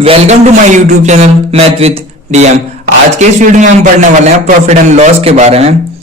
Welcome to my YouTube channel math with DM. आज के इस वीडियो में हम पढ़ने वाले हैं प्रॉफिट एंड लॉस के बारे में।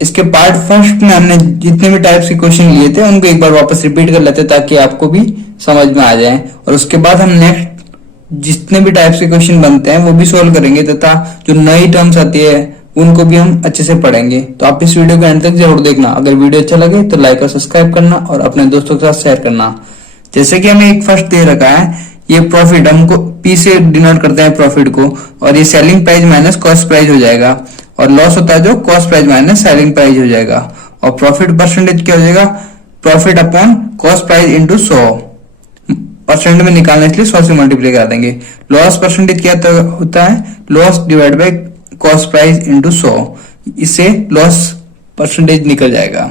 इसके पार्ट फर्स्ट में हमने जितने भी टाइप्स के क्वेश्चन लिए थे उनको एक बार वापस रिपीट कर लेते ताकि आपको भी समझ में आ जाए, और उसके बाद हम नेक्स्ट जितने भी टाइप्स के क्वेश्चन बनते हैं वो भी सोल्व करेंगे तथा जो नई टर्म्स आती है उनको भी हम अच्छे से पढ़ेंगे। तो आप इस वीडियो को एंड तक जरूर देखना। अगर वीडियो अच्छा लगे तो लाइक और सब्सक्राइब करना और अपने दोस्तों के साथ शेयर करना। जैसे कि हमें एक फर्स्ट दे रखा है, ये प्रॉफिट हमको पी से डिनोट करते हैं प्रॉफिट को, और ये selling price minus cost price हो जाएगा, और लॉस होता है जो cost price minus selling price हो जाएगा। और प्रॉफिट परसेंटेज क्या हो जाएगा, profit upon cost price into 100 percent में निकालने के लिए 100 से मल्टीप्लाई कर देंगे। लॉस परसेंटेज क्या होता है, loss divide by cost price into 100, इससे लॉस परसेंटेज निकल जाएगा।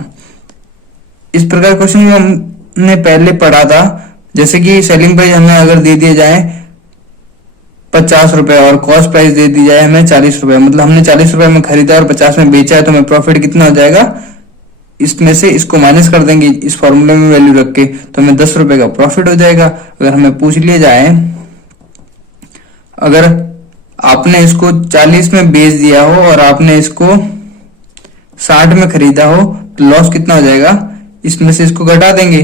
इस प्रकार क्वेश्चन हमने पहले पढ़ा था। जैसे कि सेलिंग प्राइस हमें अगर दे दिया जाए 50 रुपए और कॉस्ट प्राइस दे दी जाए हमें 40 रुपए, मतलब हमने 40 रुपए में खरीदा और 50 में बेचा है, तो हमें प्रॉफिट कितना हो जाएगा, इसमें से इसको माइनस कर देंगे इस फॉर्मूले में वैल्यू रख के, तो हमें 10 रुपए का प्रॉफिट हो जाएगा। अगर हमें पूछ लिया जाए अगर आपने इसको 40 में बेच दिया हो और आपने इसको 60 में खरीदा हो तो लॉस कितना हो जाएगा, इसमें से इसको घटा देंगे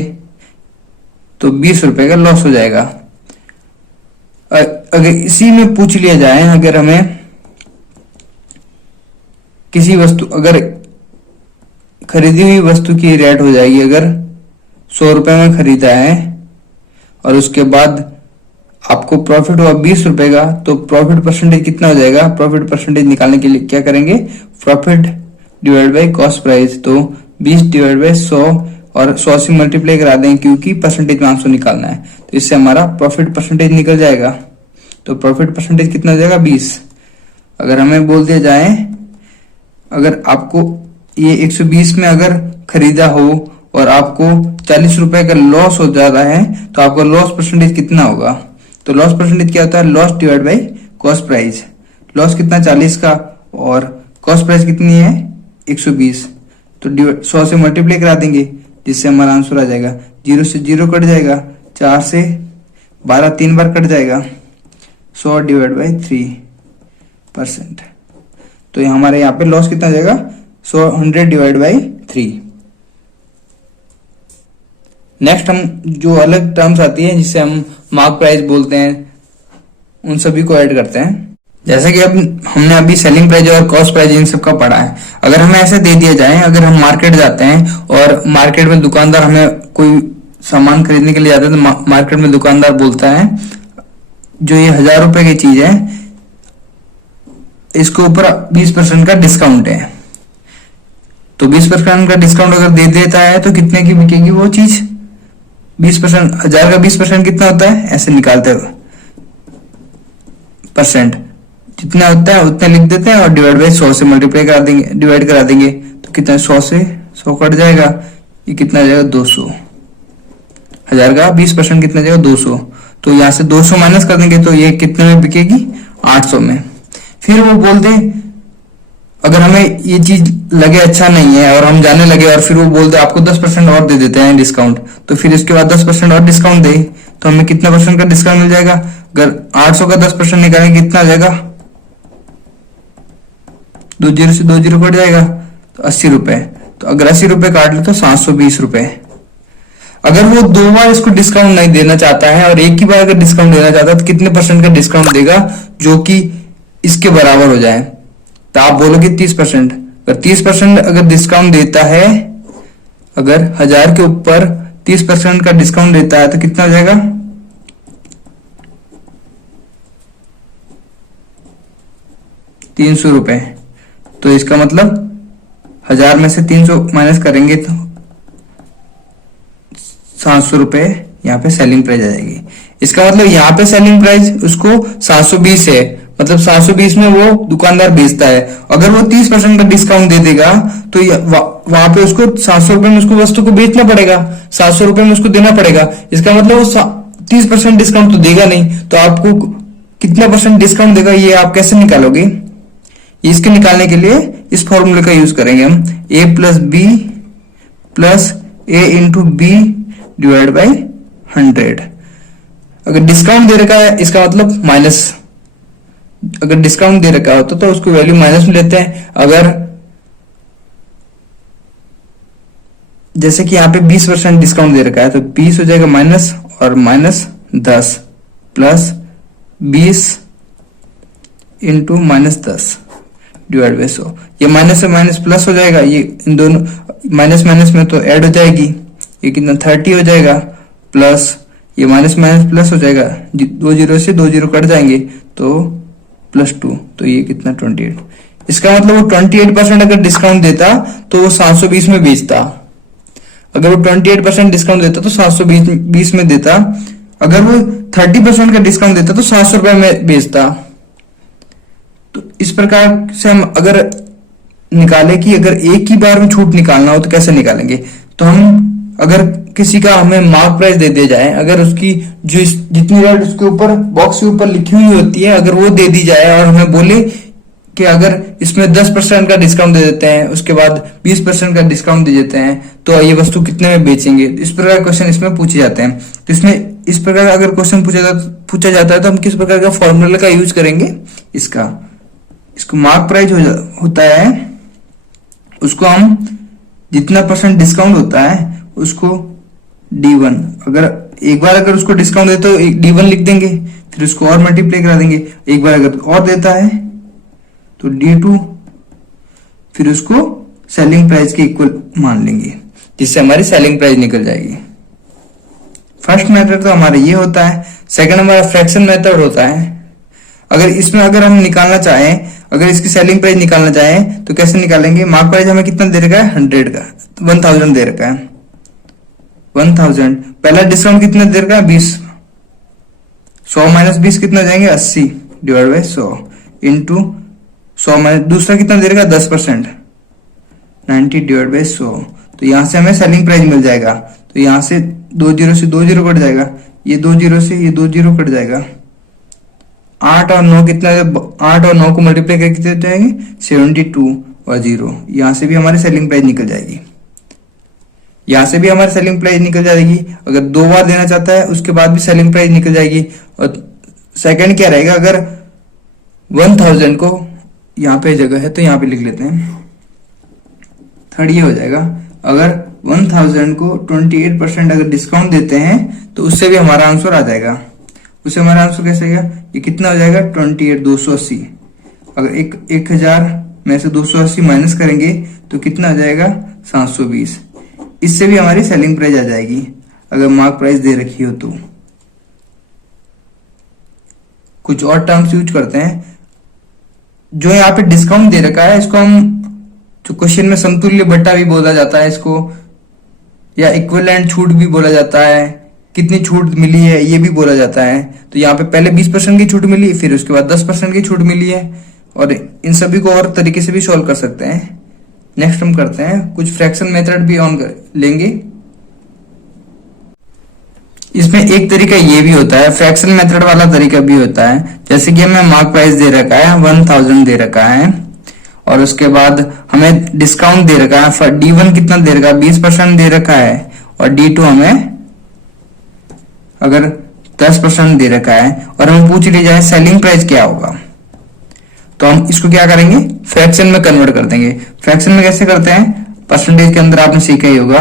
तो 20 रुपए का लॉस हो जाएगा। अगर इसी में पूछ लिया जाए, अगर हमें किसी वस्तु अगर खरीदी हुई वस्तु की रेट हो जाएगी, अगर 100 रुपए में खरीदा है और उसके बाद आपको प्रॉफिट हुआ 20 रुपए का, तो प्रॉफिट परसेंटेज कितना हो जाएगा, प्रॉफिट परसेंटेज निकालने के लिए क्या करेंगे, profit divide by cost price, तो 20 डिवाइड बाई 100 और 100 से मल्टीप्लाई करा देंगे क्योंकि परसेंटेज में आंसर निकालना है, तो इससे हमारा प्रॉफिट परसेंटेज निकल जाएगा। तो प्रॉफिट परसेंटेज कितना हो जाएगा, 20। अगर हमें बोल दिया जाए अगर आपको ये 120 में अगर खरीदा हो और आपको 40 रुपए का लॉस हो जाता है तो आपका लॉस परसेंटेज कितना होगा, तो लॉस परसेंटेज क्या होता है, loss divide by cost price. Loss कितना 40 का और कॉस्ट प्राइस कितनी है 120, तो 100 से मल्टीप्लाई करा देंगे जिससे हमारा आंसर आ जाएगा। 0 से 0 कट जाएगा, 4 से 12 3 बार कट जाएगा, 100 डिवाइड बाई 3%। तो हमारे यहाँ पे लॉस कितना आ जाएगा, 100 डिवाइड बाई 3। नेक्स्ट हम जो अलग टर्म्स आती है जिससे हम मार्क प्राइस बोलते हैं उन सभी को ऐड करते हैं। जैसे कि अब हमने अभी सेलिंग प्राइस और कॉस्ट प्राइस इन सब का पढ़ा है। अगर हमें ऐसे दे दिया जाए, अगर हम मार्केट जाते हैं और मार्केट में दुकानदार हमें कोई सामान खरीदने के लिए जाते हैं तो मार्केट में दुकानदार बोलता है जो ये 1000 रुपए की चीज है इसके ऊपर 20% का डिस्काउंट है, तो 20% का डिस्काउंट अगर दे देता है तो कितने की बिकेगी वो चीज, 20%, 1000 का 20% कितना होता है, ऐसे निकालते हैं परसेंट, जितना होता है उतना लिख देते हैं और डिवाइड बाई 100 से मल्टीप्लाई करा देंगे, डिवाइड करा देंगे, तो कितना 100 से 100 कट जाएगा, ये कितना जाएगा 200। 1000 का 20% कितना जाएगा 200, तो यहाँ से 200 माइनस कर देंगे तो ये कितने में बिकेगी 800 में। फिर वो बोलते अगर हमें ये चीज लगे अच्छा नहीं है और हम जाने लगे और फिर वो बोलते आपको 10% और दे देते हैं डिस्काउंट, तो फिर इसके बाद 10% और डिस्काउंट दे तो हमें कितना परसेंट का डिस्काउंट मिल जाएगा, अगर 800 का 10% निकालेंगे कितना आ जाएगा, 2 0 से 2 0 कट जाएगा तो 80 रुपए, तो अगर 80 रुपए काट ले तो 720 रुपए। अगर वो 2 बार इसको डिस्काउंट नहीं देना चाहता है और एक ही बार अगर डिस्काउंट देना चाहता है तो कितने परसेंट का डिस्काउंट देगा जो कि इसके बराबर हो जाए, तो आप बोलोगे 30%। अगर 30% अगर डिस्काउंट देता है, अगर 1000 के ऊपर 30% का डिस्काउंट देता है तो कितना हो जाएगा, 300 रुपए। तो इसका मतलब 1000 में से 300 माइनस करेंगे तो 700 रुपए यहाँ पे सेलिंग प्राइस आ जाएगी। इसका मतलब यहाँ पे सेलिंग प्राइस उसको 720 है, मतलब 720 में वो दुकानदार बेचता है। अगर वो 30% का डिस्काउंट दे देगा तो वहां पे उसको 700 रुपए में उसको वस्तु को बेचना पड़ेगा, 700 रुपए में उसको देना पड़ेगा। इसका मतलब वो 30% डिस्काउंट तो देगा नहीं, तो आपको कितना परसेंट डिस्काउंट देगा ये आप कैसे निकालोगे, इसके निकालने के लिए इस फॉर्मूले का यूज करेंगे हम, a plus B plus a into B divide by 100। अगर डिस्काउंट दे रखा है इसका मतलब माइनस, अगर डिस्काउंट दे रखा होता तो उसको वैल्यू माइनस में लेते हैं। अगर जैसे कि यहाँ पे 20% डिस्काउंट दे रखा है तो 20 हो जाएगा माइनस और minus 10 plus 20 into minus 10 divide by 100। ये माइनस से माइनस प्लस हो जाएगा, ये इन दोनों माइनस माइनस में तो ऐड हो जाएगी, ये कितना 30 हो जाएगा प्लस ये माइनस माइनस प्लस हो जाएगा, 2 जीरो से 2 जीरो कट जाएंगे तो +2, तो ये कितना 28। इसका मतलब वो 28% अगर डिस्काउंट देता तो वो 720 में बेचता। अगर वो 28% डिस्काउंट देता तो 720 में देता। अगर वो 30% का डिस्काउंट देता तो 700 रुपए में बेचता। तो इस प्रकार से हम अगर निकाले कि अगर एक ही बार में छूट निकालना हो तो कैसे निकालेंगे, तो हम अगर किसी का हमें मार्क प्राइस दे दिया जाए, अगर उसकी जो जितनी रेट उसके ऊपर बॉक्स के ऊपर लिखी हुई होती है अगर वो दे दी जाए और हमें बोले कि अगर इसमें 10% का डिस्काउंट दे देते हैं, उसके बाद 20% का डिस्काउंट दे देते हैं, तो ये वस्तु कितने में बेचेंगे। इस प्रकार क्वेश्चन इसमें पूछे जाते हैं। तो इसमें इस प्रकार अगर क्वेश्चन पूछा जाता है तो हम किस प्रकार का फॉर्मूला का यूज करेंगे, इसको मार्क प्राइस होता है, उसको हम जितना % डिस्काउंट होता है उसको D1, अगर एक बार अगर उसको डिस्काउंट देते तो D1 लिख देंगे, फिर उसको और मल्टीप्लाई करा देंगे। एक बार अगर और देता है तो D2, फिर उसको सेलिंग प्राइस के इक्वल मान लेंगे, जिससे हमारी सेलिंग प्राइस निकल जाएगी। फर्स्ट मेथड तो हमारा ये होता है। सेकंड हमारा फ्रैक्शन मेथड होता है। अगर इसमें अगर हम निकालना चाहें, अगर इसकी सेलिंग प्राइस निकालना चाहें तो कैसे निकालेंगे। मार्क प्राइस हमें कितना दे रखा है, 100 का, 1000 दे रखा है, 1000। पहला डिस्काउंट कितना दे रखा है, 20, 100 माइनस 20 कितना जाएंगे, 80 डिवाइड बाई 100 इंटू 100 माइनस दूसरा कितना दे रखा है, 10%, 90 डिवाइड बाई 100। तो यहां से हमें सेलिंग प्राइस मिल जाएगा। तो यहां से 2 जीरो से 2 जीरो कट जाएगा, ये 2 जीरो से ये 2 जीरो कट जाएगा। 8 और 9 कितना, 8 और 9 को मल्टीप्लाई करके कितने जाएंगे, 72 और 0। यहां से भी हमारी सेलिंग प्राइस निकल जाएगी, यहां से भी हमारी सेलिंग प्राइस निकल जाएगी। अगर 2 बार देना चाहता है उसके बाद भी सेलिंग प्राइस निकल जाएगी। और सेकंड क्या रहेगा, अगर 1000 को यहाँ पे जगह है तो यहाँ पे लिख लेते हैं, थर्ड ये हो जाएगा। अगर 1000 को 28% अगर डिस्काउंट देते हैं तो उससे भी हमारा आंसर आ जाएगा। उससे हमारा आंसर कैसे आएगा, ये कितना हो जाएगा, 28, 280। अगर 1000 में से 280 माइनस करेंगे तो कितना आ जाएगा, 720। इससे भी हमारी सेलिंग प्राइस आ जाएगी अगर मार्क प्राइस दे रखी हो तो। कुछ और टर्म्स यूज करते हैं। जो यहाँ पे डिस्काउंट दे रखा है इसको हम, जो क्वेश्चन में समतुल्य बट्टा भी बोला जाता है इसको, या इक्विवेलेंट छूट भी बोला जाता है। कितनी छूट मिली है ये भी बोला जाता है। तो यहाँ पे पहले 20% की छूट मिली, फिर उसके बाद 10% की छूट मिली है। और इन सभी को और तरीके से भी सॉल्व कर सकते हैं। नेक्स्ट हम करते हैं, कुछ फ्रैक्शन मेथड भी ऑन लेंगे। इसमें एक तरीका ये भी होता है, फ्रैक्शन मेथड वाला तरीका भी होता है। जैसे कि हमें मार्क प्राइस दे रखा है, 1000 दे रखा है, और उसके बाद हमें डिस्काउंट दे रखा है। D1 कितना दे रखा है, 20% दे रखा है, और D2 हमें अगर 10% दे रखा है, और हमें पूछ ली जाए सेलिंग प्राइस क्या होगा, तो हम इसको क्या करेंगे, फ्रैक्शन में कन्वर्ट कर देंगे। फ्रैक्शन में कैसे करते हैं, परसेंटेज के अंदर आपने सीखा ही होगा,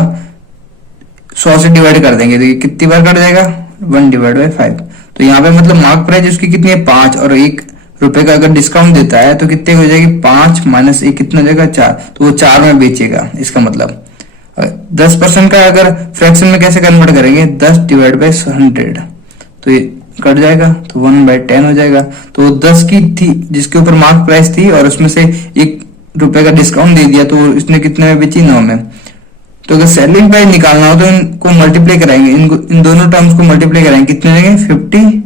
100 से डिवाइड कर देंगे तो ये कितनी बार कट जाएगा, 1 डिवाइड बाई 5। तो यहाँ पे मतलब मार्क प्राइस उसकी कितनी है, 5, और 1 रुपए का अगर डिस्काउंट देता है तो कितने हो जाएगी, 5 माइनस 1 कितना हो जाएगा, 4। तो वो 4 में बेचेगा। इसका मतलब 10% का अगर फ्रैक्शन में कैसे कन्वर्ट करेंगे, 10 डिवाइड बाई 100, तो ये कट जाएगा, तो 1/10 हो जाएगा। तो 10 की थी जिसके ऊपर मार्क प्राइस थी, और उसमें से 1 रुपए का डिस्काउंट दे दिया, तो इसने कितने में बेची, 9 में। तो अगर सेलिंग प्राइस निकालना हो तो इनको मल्टीप्लाई कराएंगे, इन दोनों टर्म्स को मल्टीप्लाई कराएंगे, कितने देंगे, 50,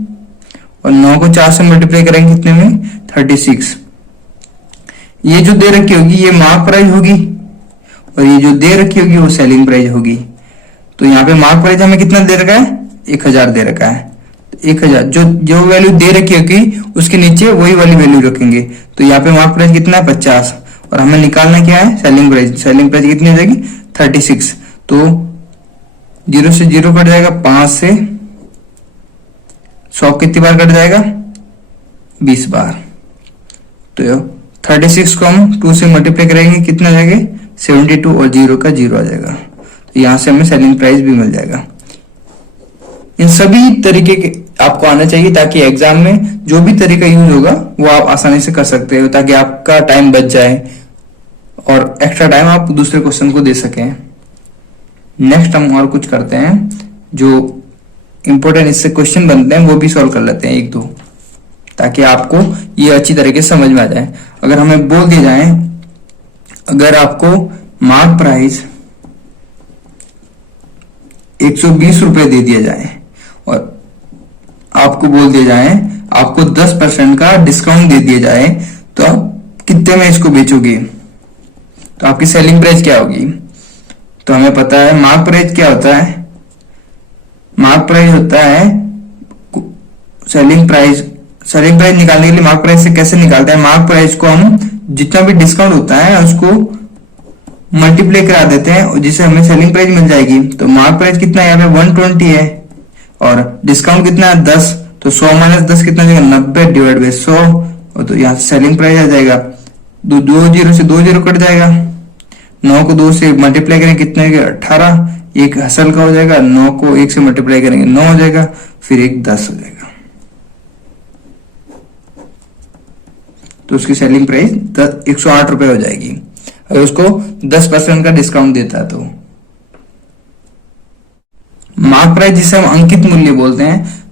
और 9 को 4 से मल्टीप्लाई करेंगे कितने में, 36। ये जो दे रखी होगी ये मार्क प्राइस होगी, और ये जो दे रखी होगी वो सेलिंग प्राइस होगी। तो यहाँ पे मार्क प्राइस हमें कितना दे रखा है, 1000 दे रखा है। 1000 जो वैल्यू दे रखी होगी उसके नीचे वही वाली वैल्यू रखेंगे। तो यहाँ पे मार्क प्राइस कितना है, 50, और हमें निकालना क्या है, सेलिंग प्राइस। सेलिंग प्राइस कितनी हो जाएगी, 36। तो 0 से 0 कट जाएगा, 5 से 100 कितनी बार कट जाएगा, 20 बार। तो 36 को हम 2 से मल्टीप्लाई करेंगे, कितना आ जाएगा 72 और 0 का 0 आ जाएगा। तो यहां से हमें सेलिंग प्राइस भी मिल जाएगा। इन सभी तरीके के आपको आना चाहिए ताकि एग्जाम में जो भी तरीका यूज होगा वो आप आसानी से कर सकते हो, ताकि आपका टाइम बच जाए और एक्स्ट्रा टाइम आप दूसरे क्वेश्चन को दे सकें। नेक्स्ट हम और कुछ करते हैं जो इंपॉर्टेंट इससे क्वेश्चन बनते हैं वो भी सॉल्व कर लेते हैं 1-2, ताकि आपको ये अच्छी तरीके से समझ में आ जाए। अगर हमें बोल दिया जाए, अगर आपको मार्क प्राइस 120 रुपए दे दिया जाए और आपको बोल दिया जाए आपको 10% का डिस्काउंट दे दिया जाए, तो आप कितने में इसको बेचोगे, तो आपकी सेलिंग प्राइस क्या होगी। तो हमें पता है मार्क प्राइस क्या होता है, मार्क प्राइस होता है सेलिंग प्राइस। सेलिंग प्राइस निकालने के लिए मार्क प्राइस से कैसे निकालते हैं, मार्क प्राइस को हम जितना भी डिस्काउंट होता है उसको मल्टीप्लाई करा देते हैं और जिससे हमें सेलिंग प्राइस मिल जाएगी। तो मार्क प्राइस कितना है, यहाँ पे 120 है और डिस्काउंट कितना है 10, तो 100 माइनस 10 कितना जाएगा 90 डिवाइड बाई 100, और तो यहाँ से सेलिंग प्राइस आ जाएगा 2 जीरो से 2 जीरो कट जाएगा, 9 को 2 से मल्टीप्लाई करेंगे कितने 18, एक हसल का हो जाएगा, 9 को 1 से मल्टीप्लाई करेंगे 9 हो जाएगा, फिर एक 10 हो जाएगा। तो उसकी सेलिंग प्राइस 108 रुपए हो जाएगी अगर उसको 10% का डिस्काउंट देता है। तो मार्क प्राइस जिसे हम अंकित मूल्य बोलते हैं।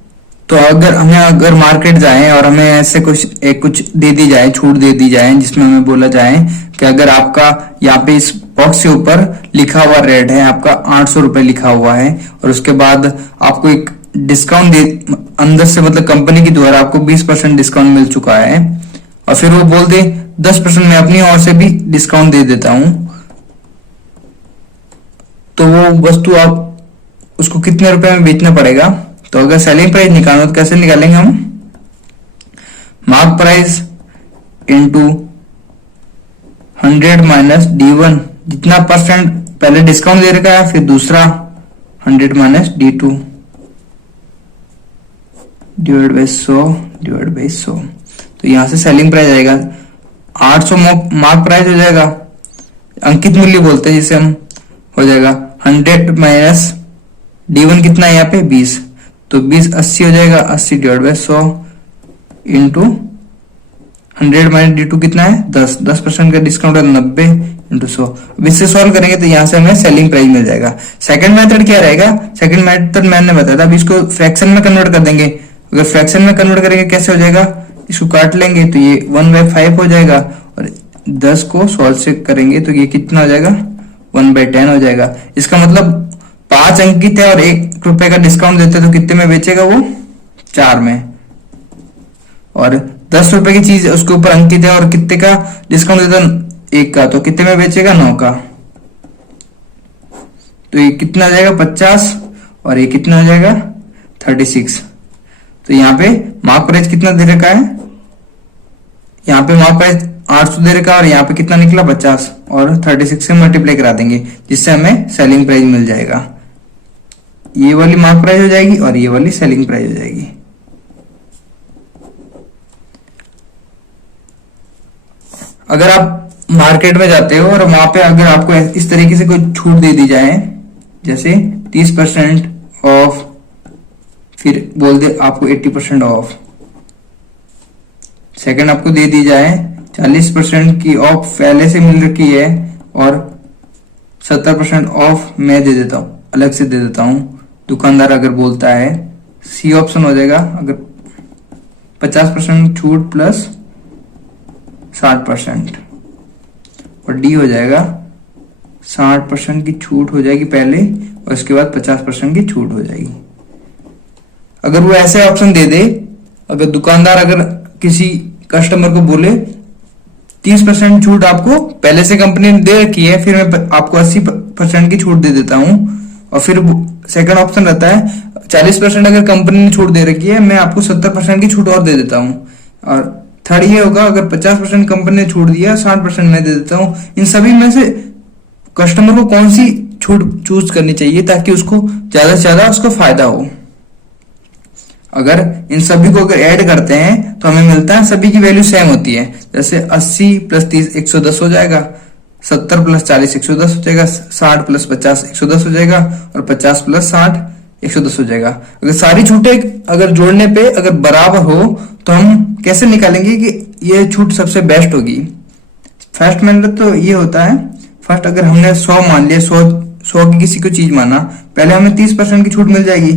तो अगर मार्केट जाए और हमें ऐसे कुछ दे दी जाए, छूट दे दी जाए, जिसमें हमें बोला जाए कि अगर आपका यहाँ पे इस बॉक्स के ऊपर लिखा हुआ रेट है, आपका 800 रुपए लिखा हुआ है और उसके बाद आपको एक डिस्काउंट अंदर से मतलब कंपनी के द्वारा आपको 20% डिस्काउंट मिल चुका है और फिर वो बोल दे 10% मैं अपनी ओर से भी डिस्काउंट दे देता हूं, तो वो वस्तु आप उसको कितने रुपए में बेचना पड़ेगा। तो अगर सेलिंग प्राइस निकालना तो कैसे निकालेंगे हम, mark price into 100 minus D1, जितना परसेंट पहले डिस्काउंट दे रखा है, फिर दूसरा 100 माइनस D2 डिवाइड बाई 100। तो यहां से सेलिंग प्राइस आएगा 800 मार्क प्राइस हो जाएगा, अंकित मूल्य बोलते हैं जिसे हम, हो जाएगा 100 माइनस D1 कितना है यहाँ पे 20, तो 20 80 हो जाएगा, 80 divide by 100 into 100 minus D2 कितना है 10% का डिस्काउंट है 90 इंटू 100। अब इससे सॉल्व करेंगे तो यहाँ से हमें सेलिंग प्राइस मिल जाएगा। सेकंड मेथड क्या रहेगा, सेकंड मेथड मैंने बताया था, अब इसको फ्रैक्शन में कन्वर्ट कर देंगे। अगर फ्रैक्शन में कन्वर्ट करेंगे कैसे हो जाएगा, इसको काट लेंगे तो ये 1/5 हो जाएगा और 10 को सॉल्व से करेंगे तो ये कितना हो जाएगा 1/10 हो जाएगा। इसका मतलब 5 अंकित है और 1 रुपए का डिस्काउंट देते हैं तो कितने में बेचेगा वो 4 में, और 10 रुपए की चीज उसके ऊपर अंकित है और कितने का डिस्काउंट देता है 1 का, तो कितने में बेचेगा 9 का, तो ये कितना आ जाएगा 50 और ये कितना हो जाएगा 36। तो यहाँ पे मार्क प्राइस कितना दे रखा है, यहाँ पे मार्क प्राइस 800 दे रखा है और यहाँ पे कितना निकला 50 और 36 से मल्टीप्लाई करा देंगे जिससे हमें सेलिंग प्राइस मिल जाएगा। ये वाली मार्क प्राइस हो जाएगी और ये वाली सेलिंग प्राइस हो जाएगी। अगर आप मार्केट में जाते हो और वहां पे अगर आपको इस तरीके से कोई छूट दे दी जाए, जैसे 30% ऑफ, फिर बोल दे आपको 80% ऑफ, सेकंड आपको दे दी जाए 40% की ऑफ पहले से मिल रखी है और 70% ऑफ मैं दे देता हूं, अलग से दे देता हूं, दुकानदार अगर बोलता है, सी ऑप्शन हो जाएगा अगर 50% छूट प्लस 60%, और डी हो जाएगा 60% की छूट हो जाएगी पहले और उसके बाद 50% की छूट हो जाएगी। अगर वो ऐसे ऑप्शन दे दे, अगर दुकानदार अगर किसी कस्टमर को बोले 30% छूट आपको पहले से कंपनी ने दे रखी है, फिर मैं आपको 80% की छूट दे देता हूं, और फिर सेकंड ऑप्शन रहता है 40% अगर कंपनी ने छूट दे रखी है, मैं आपको 70% की छूट और दे देता हूं, और थर्ड ये होगा अगर 50% कंपनी ने छूट दिया 60% मैं दे देता हूं। इन सभी में से कस्टमर को कौन सी छूट चूज करनी चाहिए ताकि उसको ज्यादा से ज्यादा उसको फायदा हो। अगर इन सभी को अगर ऐड करते हैं तो हमें मिलता है सभी की वैल्यू सेम होती है। जैसे 80 प्लस 30 110 हो जाएगा, 70 प्लस 40 110 हो जाएगा, 60 प्लस 50 110 हो जाएगा और 50 प्लस 60 110 हो जाएगा। अगर सारी छूटें अगर जोड़ने पे अगर बराबर हो तो हम कैसे निकालेंगे कि ये छूट सबसे बेस्ट होगी। फर्स्ट मेथड तो ये होता है, फर्स्ट अगर हमने 100 मान लिया, 100 की किसी को चीज माना, पहले हमें 30% की छूट मिल जाएगी।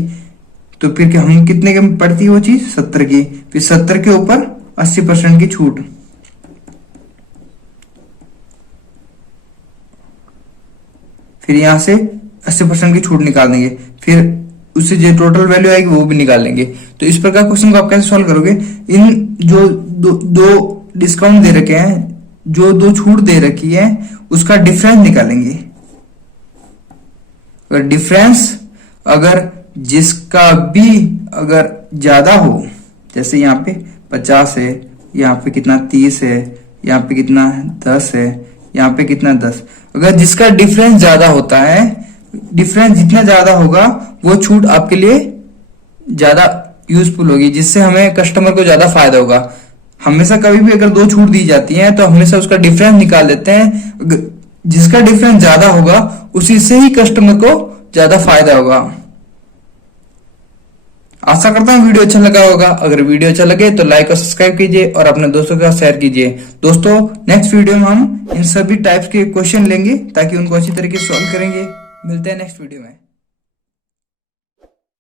तो फिर हम कितने के पड़ती है वो चीज 70 की, फिर 70 के ऊपर 80% की छूट, फिर यहां से 80% की छूट निकाल देंगे, फिर उससे जो टोटल वैल्यू आएगी वो भी निकाल लेंगे। तो इस प्रकार क्वेश्चन को आप कैसे सॉल्व करोगे, इन जो दो डिस्काउंट दे रखे हैं, जो दो छूट दे रखी है उसका डिफरेंस निकालेंगे। अगर डिफरेंस अगर जिसका भी अगर ज्यादा हो, जैसे यहाँ पे 50 है, यहाँ पे कितना 30 है, यहाँ पे कितना 10 है, यहाँ पे कितना 10, अगर जिसका डिफरेंस ज्यादा होता है, डिफरेंस जितना ज्यादा होगा वो छूट आपके लिए ज्यादा यूजफुल होगी, जिससे हमें कस्टमर को ज्यादा फायदा होगा। हमेशा कभी भी अगर दो छूट दी जाती है तो हमेशा उसका डिफरेंस निकाल देते हैं, जिसका डिफरेंस ज्यादा होगा उसी से ही कस्टमर को ज्यादा फायदा होगा। आशा करता हूँ वीडियो अच्छा लगा होगा। अगर वीडियो अच्छा लगे तो लाइक और सब्सक्राइब कीजिए और अपने दोस्तों के साथ शेयर कीजिए। दोस्तों नेक्स्ट वीडियो में हम इन सभी टाइप्स के क्वेश्चन लेंगे ताकि उनको अच्छी तरीके से सॉल्व करेंगे। मिलते हैं नेक्स्ट वीडियो में।